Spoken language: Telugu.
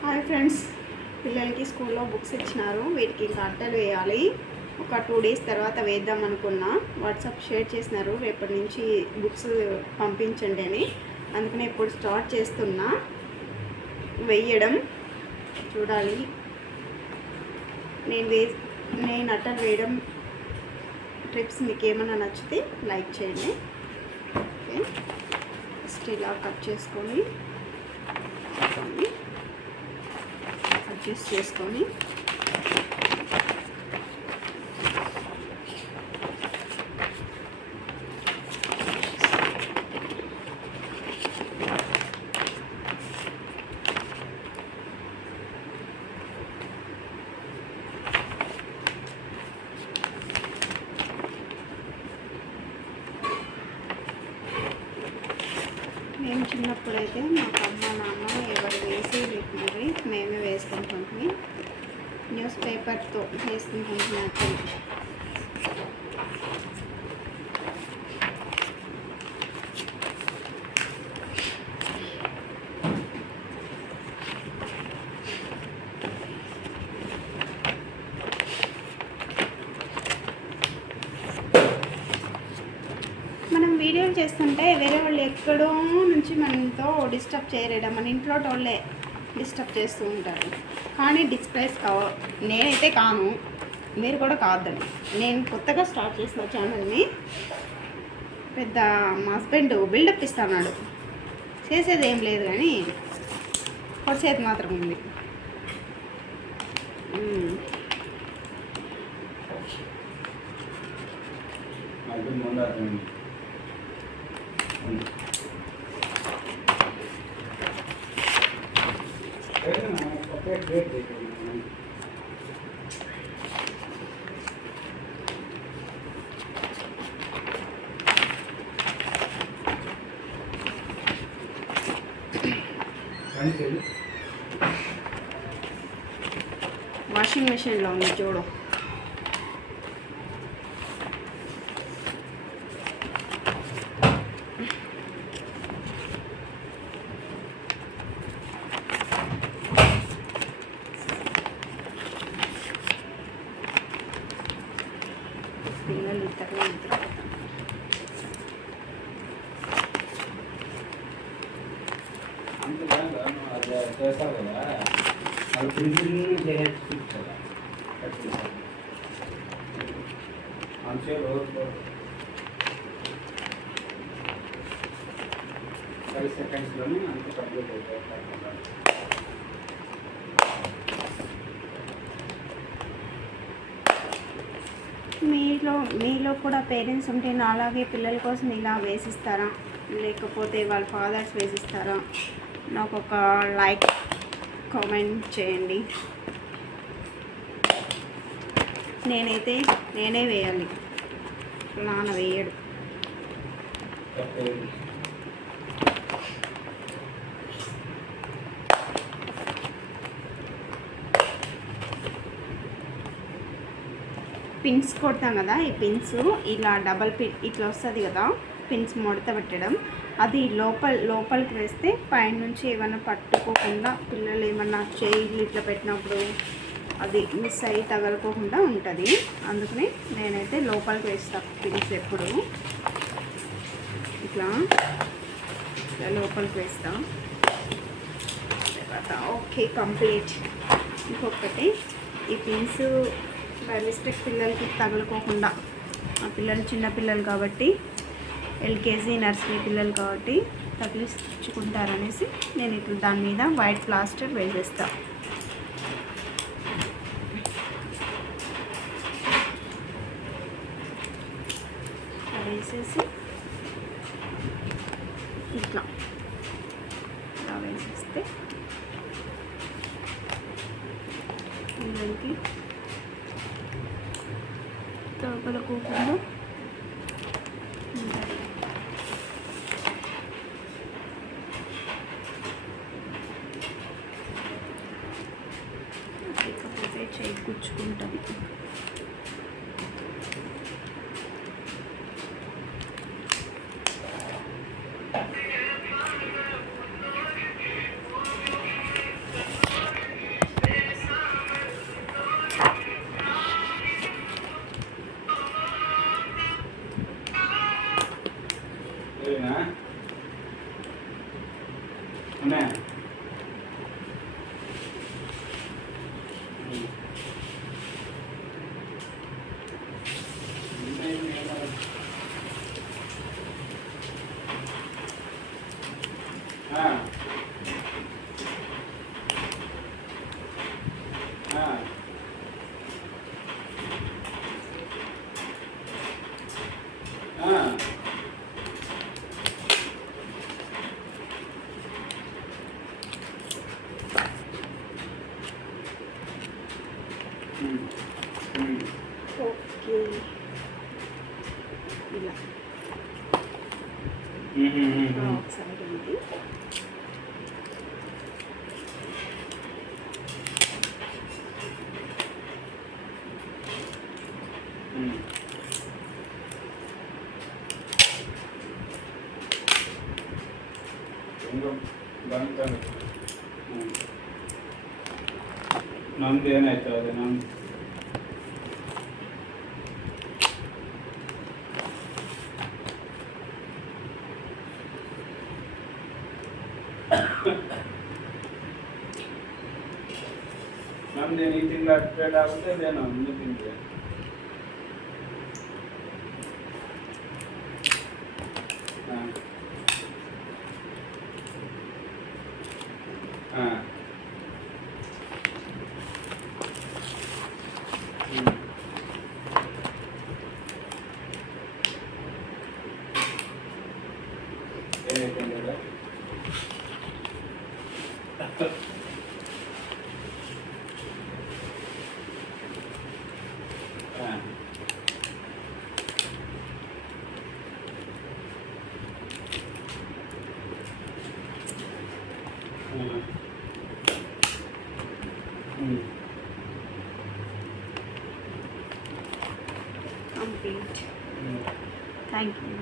హాయ్ ఫ్రెండ్స్, పిల్లలకి స్కూల్లో బుక్స్ ఇచ్చినారు. వీటికి ఇంకా అట్టలు వేయాలి. ఒక 2 days తర్వాత వేద్దాం అనుకున్నా. వాట్సాప్ షేర్ చేసినారు, రేపటి నుంచి బుక్స్ పంపించండి అని. అందుకనే ఇప్పుడు స్టార్ట్ చేస్తున్నా వేయడం. చూడాలి. నేను అట్టలు వేయడం ట్రిప్స్ మీకు ఏమైనా నచ్చితే లైక్ చేయండి. ఓకే, ఫస్ట్ ఇలా కట్ చేసుకొని అడ్జస్ట్ చేసుకొని మేము చిన్నప్పుడైతే మాకు అమ్మ నాన్న ఎవరు వేసి లేకపోతే మేమే వేసుకుంటుంది. న్యూస్ పేపర్తో వేసుకుంటున్నట్టు. మనం వీడియోలు చేస్తుంటే వేరే వాళ్ళు ఎక్కడో నుంచి మనతో డిస్టర్బ్ చేయలేడం, మన ఇంట్లో వాళ్ళే డిస్టర్బ్ చేస్తూ ఉంటారు. కానీ డిస్ప్లేస్ నేనైతే కాను, మీరు కూడా కాదండి. నేను కొత్తగా స్టార్ట్ చేసిన ఛానల్ని పెద్ద మా హస్బెండ్ బిల్డప్ ఇస్తున్నాడు. చేసేది ఏం లేదు కానీ కొద్దిసేపు మాత్రం ఉంది. వాషింగ్ మెషిన్లో ఉంది చూడు. పిల్లలు ఇద్దరు చేస్తావు కదా, అది ప్రింటింగ్ చేయొచ్చు కదా. మంచిగా రోజు 10 secondsలోనే అంత కంప్లీట్ అయిపోతుంది. మీలో కూడా పేరెంట్స్ ఉంటే నా అలాగే పిల్లల కోసం ఇలా వేసిస్తారా, లేకపోతే వాళ్ళ ఫాదర్స్ వేసిస్తారా? నాకు ఒక లైక్ కామెంట్ చేయండి. నేనే వేయాలి, నాన్న వేయడు. పిన్స్ కొడతాం కదా, ఈ పిన్స్ ఇలా డబల్ పిన్ ఇట్లా వస్తుంది కదా, పిన్స్ ముడత పెట్టడం. అది లోపలికి వేస్తే పైన నుంచి ఏమైనా పట్టుకోకుండా, పిల్లలు ఏమన్నా చేయిలు ఇట్లా పెట్టినప్పుడు అది మిస్ అయ్యి తగలుకోకుండా ఉంటుంది. అందుకని నేనైతే లోపలికి వేస్తాను పిన్స్ ఎప్పుడు. ఇట్లా లోపలికి వేస్తాను. తర్వాత ఓకే, కంప్లీట్. ఇంకొకటి, ఈ పిన్స్ బై మిస్టేక్ పిల్లలకి తగులుకోకుండా, ఆ పిల్లలు చిన్నపిల్లలు కాబట్టి, ఎల్కేజీ నర్సరీ పిల్లలు కాబట్టి తగిలించుకుంటారనేసి నేను ఇట్లా దాని మీద వైట్ ప్లాస్టర్ వేసేస్తాను. వేసేసి ఇట్లా వేసేస్తే పిల్లలకి తగలకోకుండా ఉంటాయి. లేకపోతే చేయి గుచ్చుకుంటాం. ఒకసారి ఉంది. ನಮ್ದು ಏನಾಯ್ತು ಅದು ನಮ್ದು ನಮ್ದೇನು ಈ ತಿಂಗಳು ಅಪ್ಡೇಟ್ ಆಗುತ್ತೆ ಇದೇನೋ ಮುಂದೆ ತಿಂಗಳು ಹಾಂ ಹಾಂ ಏನೈತೆ ಅಂದರೆ ಹಾಂ కంప్లీట్. Thank you.